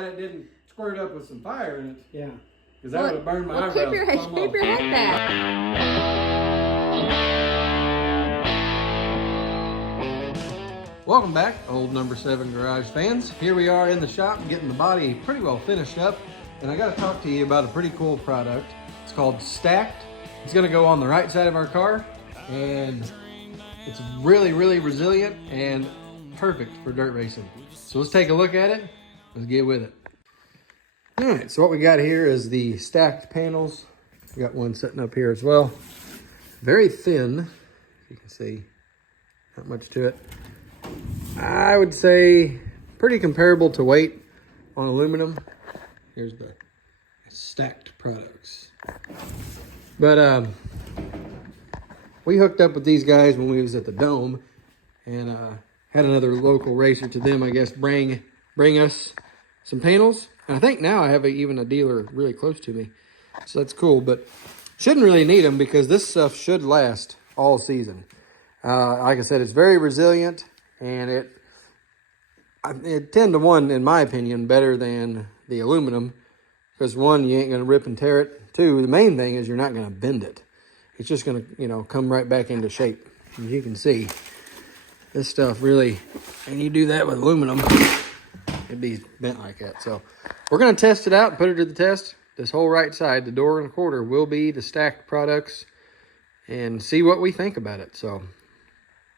glad it didn't squirt up with some fire in it. Yeah. Because that would have burned my eyebrows. Keep your head back. Welcome back, old number 7 garage fans. Here we are in the shop getting the body pretty well finished up. And I got to talk to you about a pretty cool product. It's called Stakt. It's going to go on the right side of our car. And it's really, really resilient and perfect for dirt racing. So let's take a look at it. Let's get with it. All right, so what we got here is the Stakt panels. We got one sitting up here as well. Very thin, you can see, not much to it. I would say pretty comparable to weight on aluminum. Here's the Stakt Products. But we hooked up with these guys when we was at the Dome, and had another local racer to them, I guess, bring us some panels. And I think now I have even a dealer really close to me. So that's cool, but shouldn't really need them because this stuff should last all season. Like I said, it's very resilient, and it 10 to 1, in my opinion, better than the aluminum. Because 1, you ain't gonna rip and tear it. 2, the main thing is you're not gonna bend it. It's just gonna, you know, come right back into shape. As you can see, this stuff really, and you do that with aluminum, it'd be bent like that. So we're going to test it out and put it to the test. This whole right side, the door and a quarter, will be the Stakt Products, and see what we think about it. So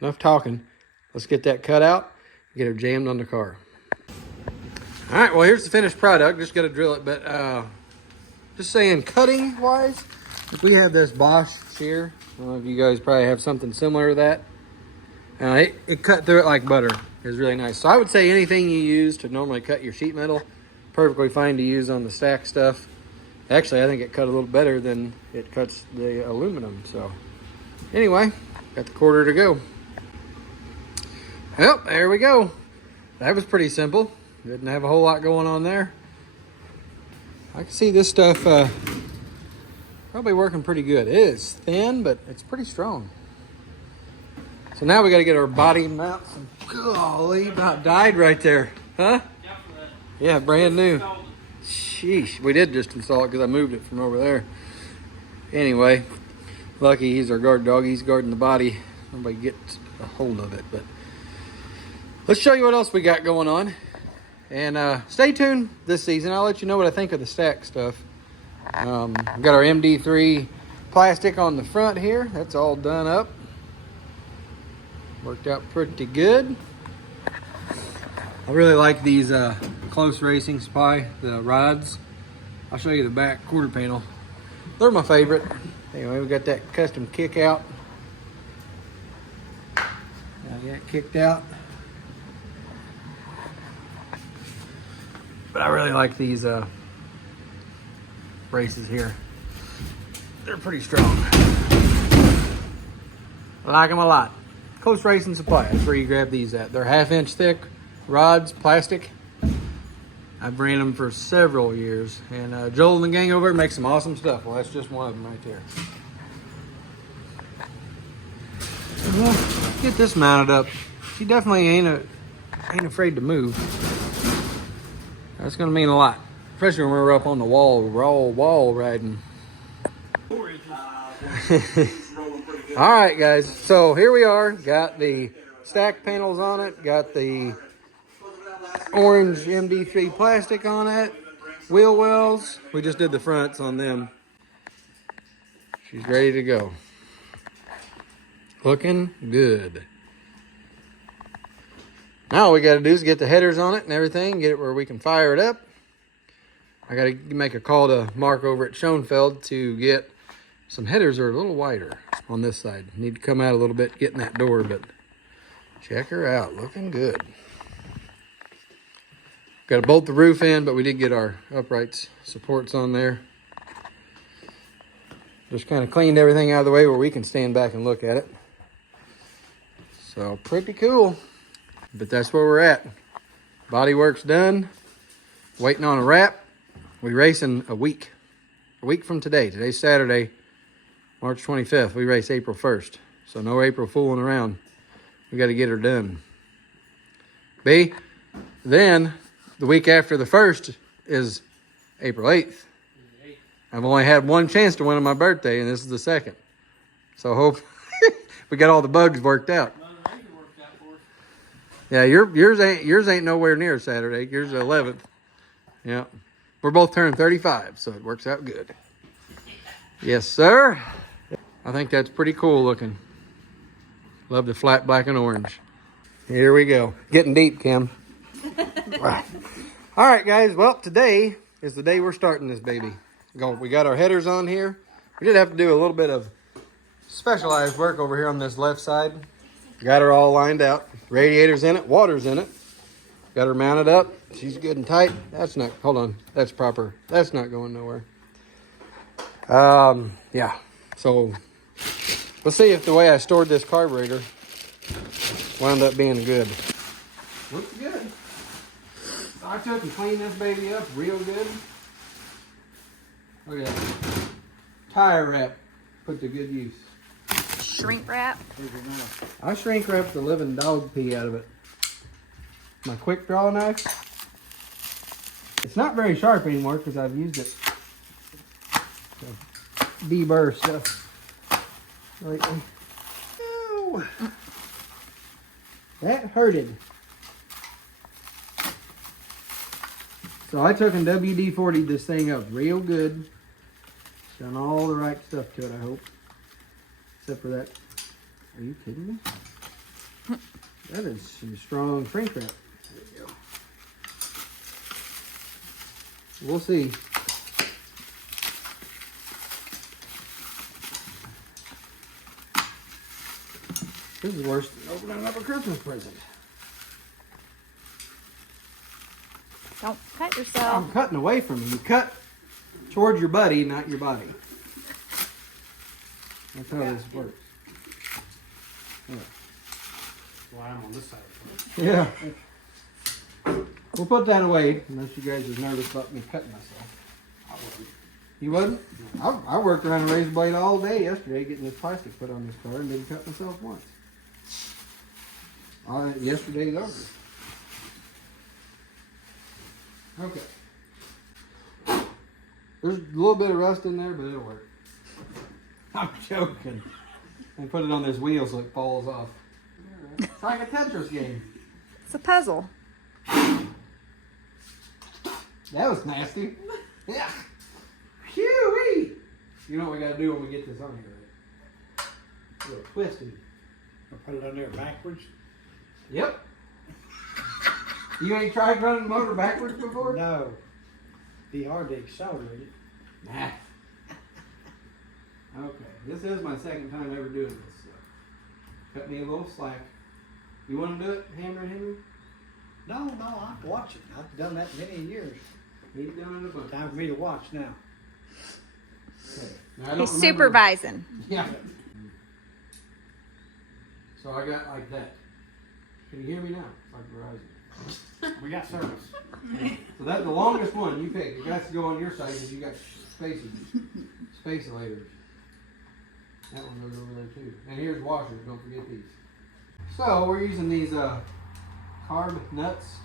enough talking. Let's get that cut out, get her jammed on the car. All right, well, here's the finished product. Just got to drill it, but just saying, cutting wise, if we have this Bosch shear, I don't know if you guys probably have something similar to that. It cut through it like butter. It was really nice. So I would say anything you use to normally cut your sheet metal, perfectly fine to use on the Stakt stuff. Actually, I think it cut a little better than it cuts the aluminum. So anyway, got the quarter to go. Well, there we go. That was pretty simple. Didn't have a whole lot going on there. I can see this stuff probably working pretty good. It is thin, but it's pretty strong. So now we got to get our body mounts. Golly, about died right there. Huh? Yeah, brand new. Sheesh, we did just install it because I moved it from over there. Anyway, lucky he's our guard dog. He's guarding the body. Nobody gets a hold of it. But let's show you what else we got going on. And stay tuned this season. I'll let you know what I think of the Stakt stuff. We've got our MD3 plastic on the front here. That's all done up. Worked out pretty good. I really like these close racing supply, the rods. I'll show you the back quarter panel. They're my favorite. Anyway, we got that custom kick out. Now that kicked out. But I really like these braces here. They're pretty strong. I like them a lot. Close Racing Supply, that's where you grab these at. They're 1/2 inch thick rods, plastic. I've ran them for several years. And Joel and the gang over make some awesome stuff. Well, that's just one of them right there. Well, get this mounted up. She definitely ain't afraid to move. That's gonna mean a lot. Especially when we're up on the wall, we're all wall riding. All right, guys, so here we are. Got the Stakt panels on it. Got the orange MD3 plastic on it. Wheel wells. We just did the fronts on them. She's ready to go. Looking good. Now all we got to do is get the headers on it and everything. Get it where we can fire it up. I got to make a call to Mark over at Schoenfeld to get some headers that are a little wider on this side. Need to come out a little bit, get in that door, but check her out, looking good. Got to bolt the roof in, but we did get our uprights supports on there. Just kind of cleaned everything out of the way where we can stand back and look at it. So pretty cool, but that's where we're at. Body work's done, waiting on a wrap. We racing a week from today. Today's Saturday, March 25th. We race April 1st. So no April fooling around. We got to get her done. B, then the week after the 1st is April 8th. I've only had one chance to win on my birthday, and this is the 2nd. So hope we got all the bugs worked out. Yeah, yours ain't nowhere near Saturday. Yours is the 11th. Yeah. We're both turning 35, so it works out good. Yes, sir. I think that's pretty cool looking. Love the flat black and orange. Here we go. Getting deep, Kim. All right, guys. Well, today is the day we're starting this baby. We got our headers on here. We did have to do a little bit of specialized work over here on this left side. Got her all lined out. Radiator's in it. Water's in it. Got her mounted up. She's good and tight. That's not, hold on. That's proper. That's not going nowhere. Yeah. So let's see if the way I stored this carburetor wound up being good. Looks good. I took and cleaned this baby up real good. Look at that. Tire wrap put to good use. Shrink wrap. I shrink wrapped the living dog pee out of it. My quick draw knife. It's not very sharp anymore because I've used it to deburr stuff lately. Ow. That hurted. So I took and WD-40'd this thing up real good. Done all the right stuff to it, I hope. Except for that. Are you kidding me? That is some strong shrink wrap. There you go. We'll see. This is worse than opening up a Christmas present. Don't cut yourself. I'm cutting away from you. You cut towards your buddy, not your body. That's how this works. Yeah. Well, I'm on this side of Yeah. We'll put that away, unless you guys are nervous about me cutting myself. I wasn't. You wasn't? I worked around a razor blade all day yesterday getting this plastic put on this car and didn't cut myself once. Yesterday's over. Okay. There's a little bit of rust in there, but it'll work. I'm joking. And put it on this wheel so it falls off. It's like a Tetris game. It's a puzzle. That was nasty. Yeah. Phew-wee. You know what we gotta do when we get this on here, right? A little twisting. I put it on there backwards. Yep. You ain't tried running the motor backwards before? No. Be hard to accelerate it. Nah. Okay, this is my second time ever doing this. So cut me a little slack. You want to do it, Hammer and Henry? No, I have to watch it. I've done that many years. He's done it a bunch. Time for me to watch now. Okay. Now, I don't He's remember- supervising. Yeah. So I got like that. Can you hear me now? It's like Verizon. We got service. So that's the longest one you pick. It got to go on your side because you got spaces, spacelators. That one goes over there too. And here's washers. Don't forget these. So we're using these carb nuts,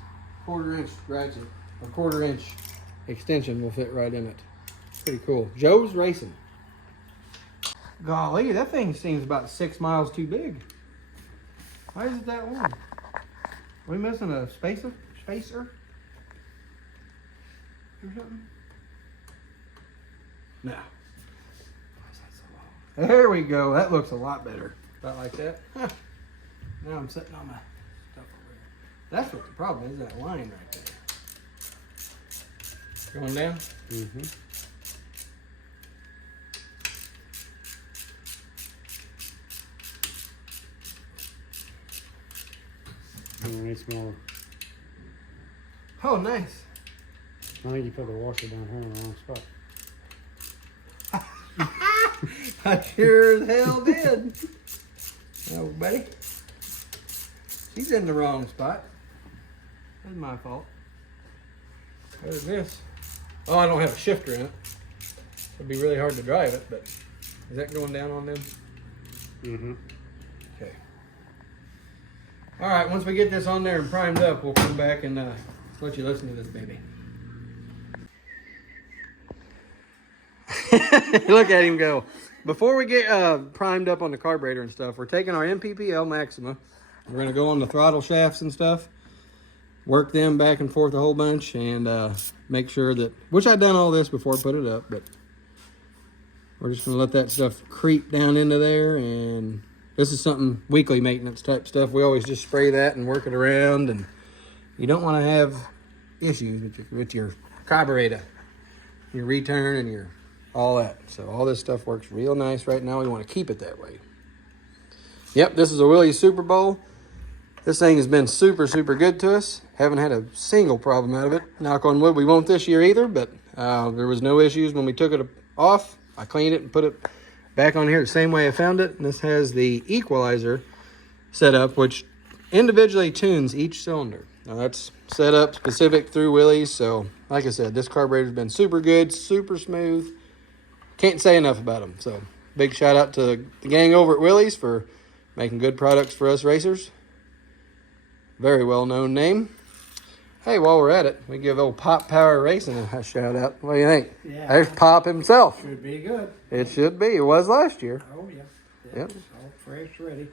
1/4-inch ratchet, a 1/4-inch extension will fit right in it. Pretty cool. Joe's Racing. Golly, that thing seems about 6 miles too big. Why is it that long? Are we missing a spacer? Or something? No. Why is that so long? There we go. That looks a lot better. About like that. Huh. Now I'm sitting on my stuff over here. That's what the problem is, that line right there. Going down? Mm-hmm. It's more. Oh, nice. I think you put the washer down here in the wrong spot. I sure as hell did. Oh, buddy. He's in the wrong spot. That's my fault. There's this. Oh, I don't have a shifter in it. It'd be really hard to drive it, but is that going down on them? Mm-hmm. Okay. All right, once we get this on there and primed up, we'll come back and Let's let you listen to this baby. Look at him go. Before we get primed up on the carburetor and stuff, we're taking our MPPL Maxima. We're going to go on the throttle shafts and stuff, work them back and forth a whole bunch, and make sure that, which I'd done all this before I put it up, but we're just going to let that stuff creep down into there. And this is something weekly maintenance type stuff. We always just spray that and work it around, and you don't want to have issues with your carburetor, your return, and your all that. So all this stuff works real nice right now. We want to keep it that way. Yep, this is a Willys Super Bowl. This thing has been super, super good to us. Haven't had a single problem out of it. Knock on wood, we won't this year either, but there was no issues when we took it off. I cleaned it and put it back on here the same way I found it. And this has the equalizer set up, which individually tunes each cylinder. Now that's set up specific through Willys. So like I said, this carburetor's been super good, super smooth. Can't say enough about them. So big shout out to the gang over at Willys for making good products for us racers. Very well known name. Hey, while we're at it, we give old Pop Power Racing a shout out. What do you think? Yeah. There's Pop himself. Should be good. It should be. It was last year. Oh, yeah. Yep. All fresh, ready.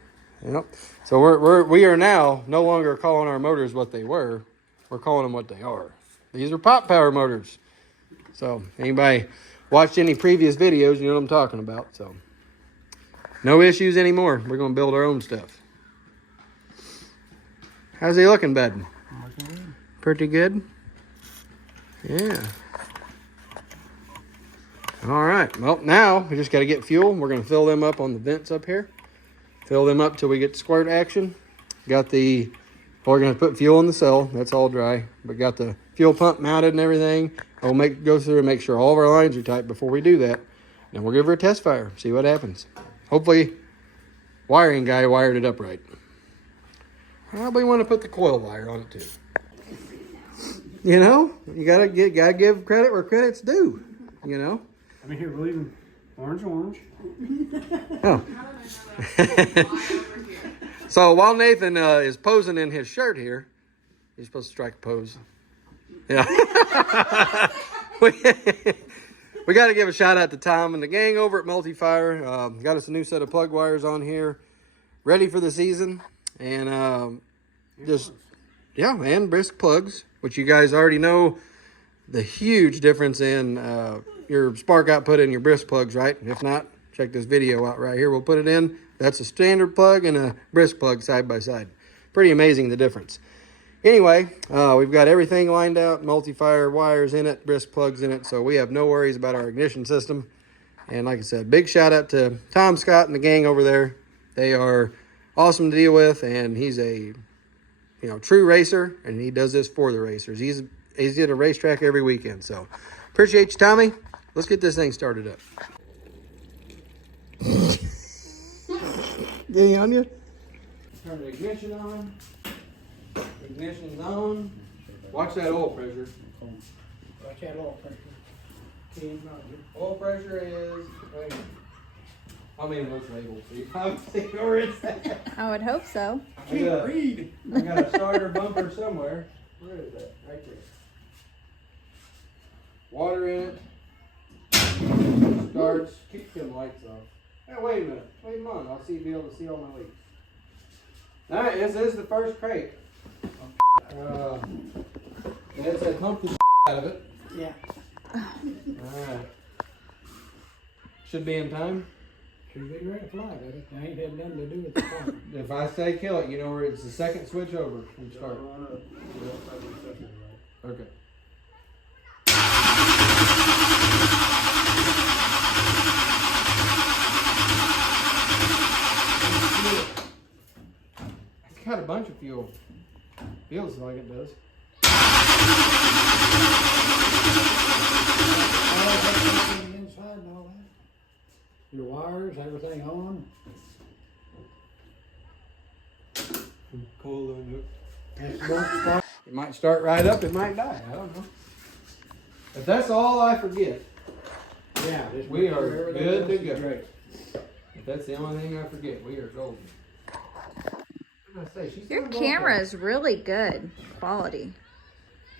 Yep. So we are now no longer calling our motors what they were. We're calling them what they are. These are Pop Power motors. So anybody watched any previous videos, you know what I'm talking about. So no issues anymore. We're going to build our own stuff. How's he looking, bud? Pretty good. Yeah. All right. Well, now we just got to get fuel. We're going to fill them up on the vents up here. Fill them up till we get squirt action. Got the, we're going to put fuel in the cell. That's all dry. But got the fuel pump mounted and everything. I'll go through and make sure all of our lines are tight before we do that. And we'll give her a test fire. See what happens. Hopefully, wiring guy wired it up right. Probably want to put the coil wire on it too. You know, you gotta give credit where credit's due. You know. I mean, here, we're leaving orange. Oh. So while Nathan is posing in his shirt here, he's supposed to strike a pose. Yeah. We got to give a shout out to Tom and the gang over at Multifire. Got us a new set of plug wires on here, ready for the season, and and brisk plugs, which you guys already know the huge difference in your spark output and your brisk plugs, right? If not, check this video out right here. We'll put it in. That's a standard plug and a brisk plug side by side. Pretty amazing the difference. Anyway, we've got everything lined out, Multifire wires in it, brisk plugs in it, so we have no worries about our ignition system. And like I said, big shout out to Tom Scott and the gang over there. They are awesome to deal with, and he's a true racer, and he does this for the racers. He's at a racetrack every weekend, so appreciate you, Tommy. Let's get this thing started up. Getting on you? Turn the ignition on. Ignition's on. Watch that oil pressure. Watch that oil pressure. Oil pressure is, I mean, those labels. So you probably see where it's at. I would hope so. I got a starter bumper somewhere. Where is that? Right there. Water in it. Starts. Keep them lights off. Hey, wait a minute. Wait a minute. I'll be able to see all my leaks. All right, this is the first crate. It said pump the out of it. Yeah. Alright. Should be in time. Should be ready to fly, buddy. I ain't had nothing to do with the fire. If I say kill it, you know where it's the second switch over from start. Okay. It's got a bunch of fuel. Feels like it does. Inside and all that. Your wires, everything on. Cool on it might start right up, it might die. I don't know. If that's all I forget, Yeah, we are good to go. If that's the only thing I forget, we are golden. Your camera is really good quality.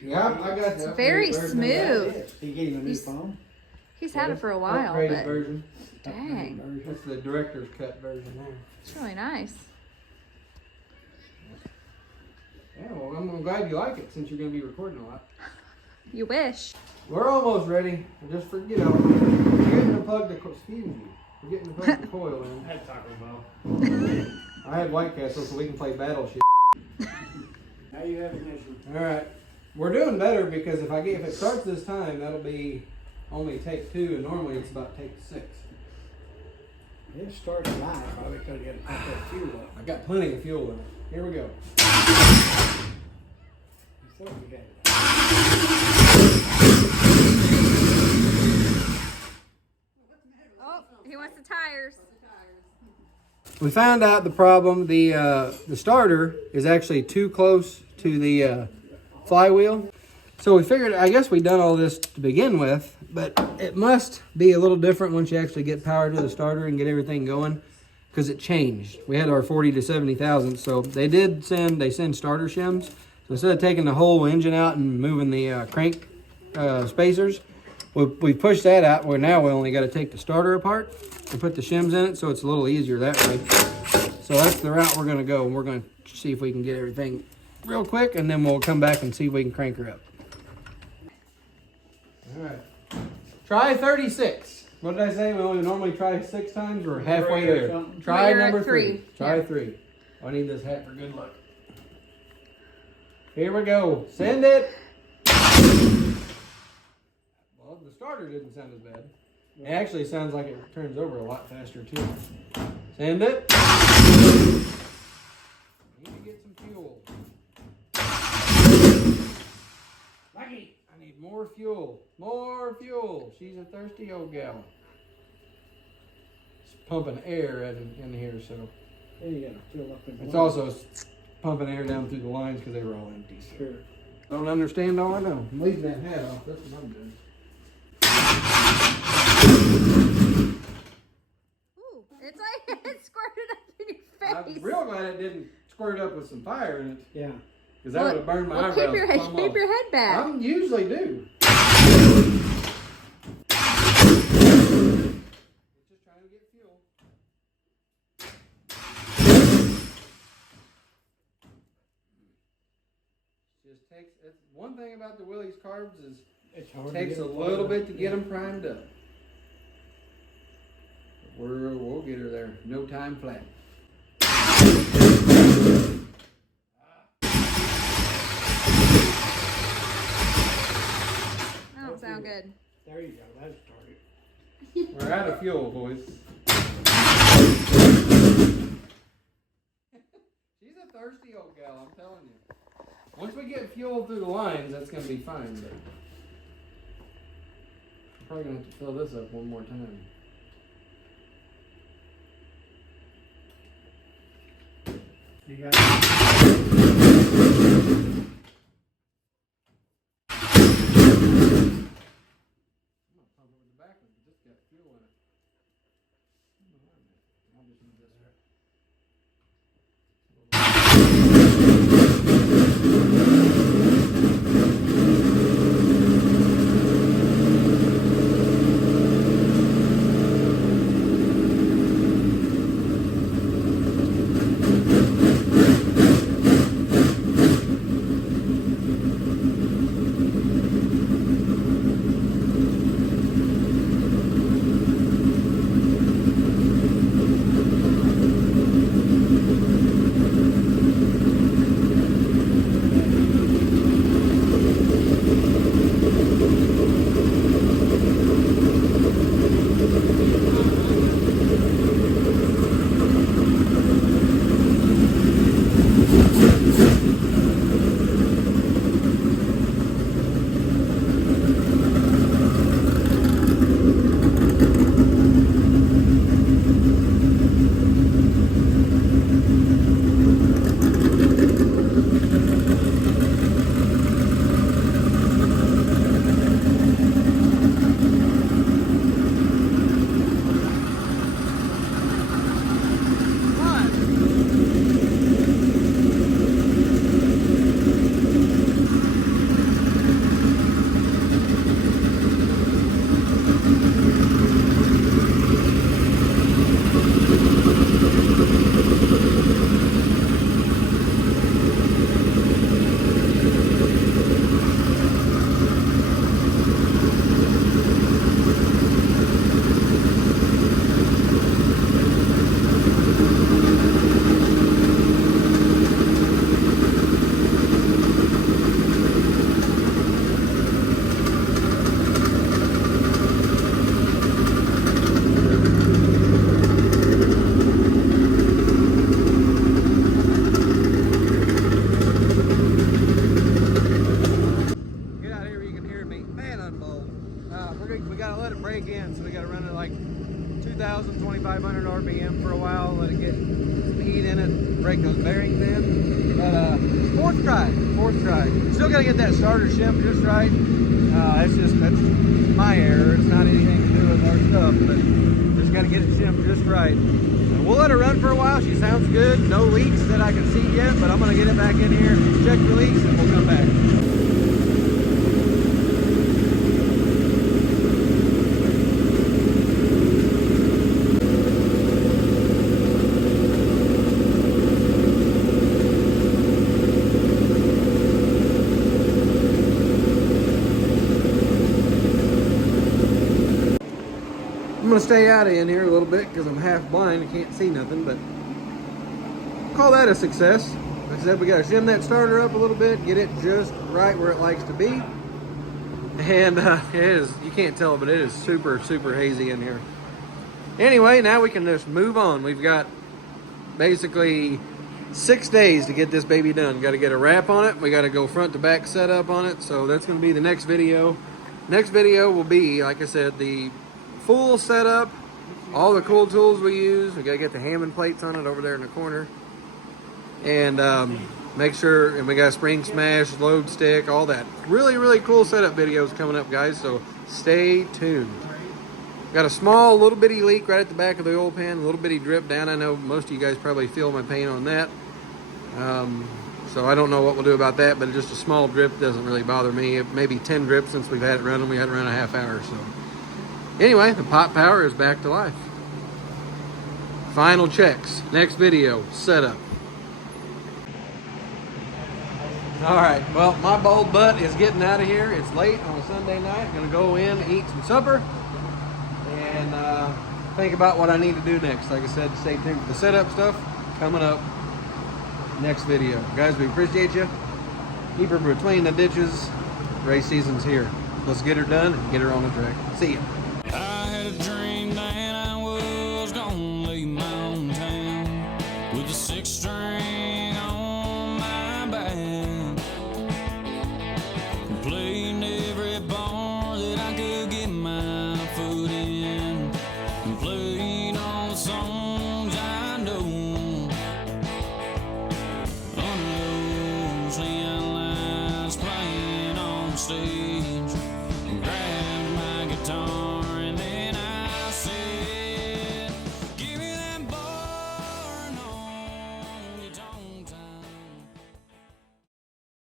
Yeah, I got It's that. very Version of smooth. that. He gave him a new phone. He's had it for a while, Upgraded but version. dang, That's the director's cut version there. it's really nice. Yeah, well, I'm glad you like it since you're going to be recording a lot. You wish. We're almost ready. Just we're getting to plug the we're getting to plug the coil in. I had Taco Bell. I had White Castle so we can play battleship. Now you have an issue. All right, we're doing better because if it starts this time, that'll be only take 2, and normally it's about take 6. It starts live, probably because you had to put that fuel up. I got plenty of fuel in it. Here we go. You thought you had it. Oh, he wants the tires. We found out the problem. The starter is actually too close to the flywheel. So we figured, I guess we done all this to begin with, but it must be a little different once you actually get power to the starter and get everything going, because it changed. We had our 40 to 70,000, so they send starter shims. So instead of taking the whole engine out and moving the crank spacers, we pushed that out, where now we only got to take the starter apart and put the shims in it, so it's a little easier that way. So that's the route we're going to go, and we're going to see if we can get everything real quick, and then we'll come back and see if we can crank her up. All right. Try 36. What did I say? We only normally try 6 times. We're halfway there. Try We're at number 3. 3. Try Yeah. 3. I need this hat for good luck. Here we go. Send it. Well, the starter didn't sound as bad. It actually sounds like it turns over a lot faster too. Send it. Need to get some fuel. Maggie, I need more fuel. More fuel. She's a thirsty old gal. It's pumping air in here, so. Then you gotta fill up in It's also pumping air down through the lines because they were all empty. So. Sure. Don't understand all I know. I'm leaving that hat off. That's what I'm doing. Ooh, it's like it squirted up in your face. I'm real glad it didn't squirt up with some fire in it. Yeah. Because that would have burned my eyebrows. Keep your head back. I usually do. Just trying to get fuel. Just takes. It's one thing about the Willys carbs is It's hard it takes to a get little bit to get them primed up. But we'll get her there. No time flat. That don't sound good. There you go. That's started. We're out of fuel, boys. She's a thirsty old gal, I'm telling you. Once we get fuel through the lines, that's going to be fine. But I'm probably going to have to fill this up one more time. You got break those bearings in. But fourth try. Still gotta get that starter shim just right. That's my error. It's not anything to do with our stuff, but just gotta get it shimmed just right. And we'll let her run for a while. She sounds good. No leaks that I can see yet, but I'm gonna get it back in here, check for leaks, and we'll come back. I'm gonna stay out of in here a little bit because I'm half blind. I can't see nothing, but call that a success. Like I said, we gotta shim that starter up a little bit, get it just right where it likes to be. And it is, you can't tell, but it is super, super hazy in here. Anyway, now we can just move on. We've got basically 6 days to get this baby done. Got to get a wrap on it. We got to go front to back setup on it. So that's going to be the next video. Next video will be, like I said, the full setup, all the cool tools we use. We got to get the Hammond plates on it over there in the corner. And make sure, and we got spring smash, load stick, all that. Really, really cool setup videos coming up, guys. So stay tuned. Got a small little bitty leak right at the back of the oil pan, a little bitty drip down. I know most of you guys probably feel my pain on that. So I don't know what we'll do about that, but just a small drip doesn't really bother me. Maybe 10 drips since we've had it running. We had it run a half hour. So anyway, the pot power is back to life. Final checks. Next video, setup. All right, well, my bold butt is getting out of here. It's late on a Sunday night. Gonna go in, eat some supper, and think about what I need to do next. Like I said, stay tuned for the setup stuff coming up next video. Guys, we appreciate you. Keep her between the ditches. Race season's here. Let's get her done and get her on the track. See ya.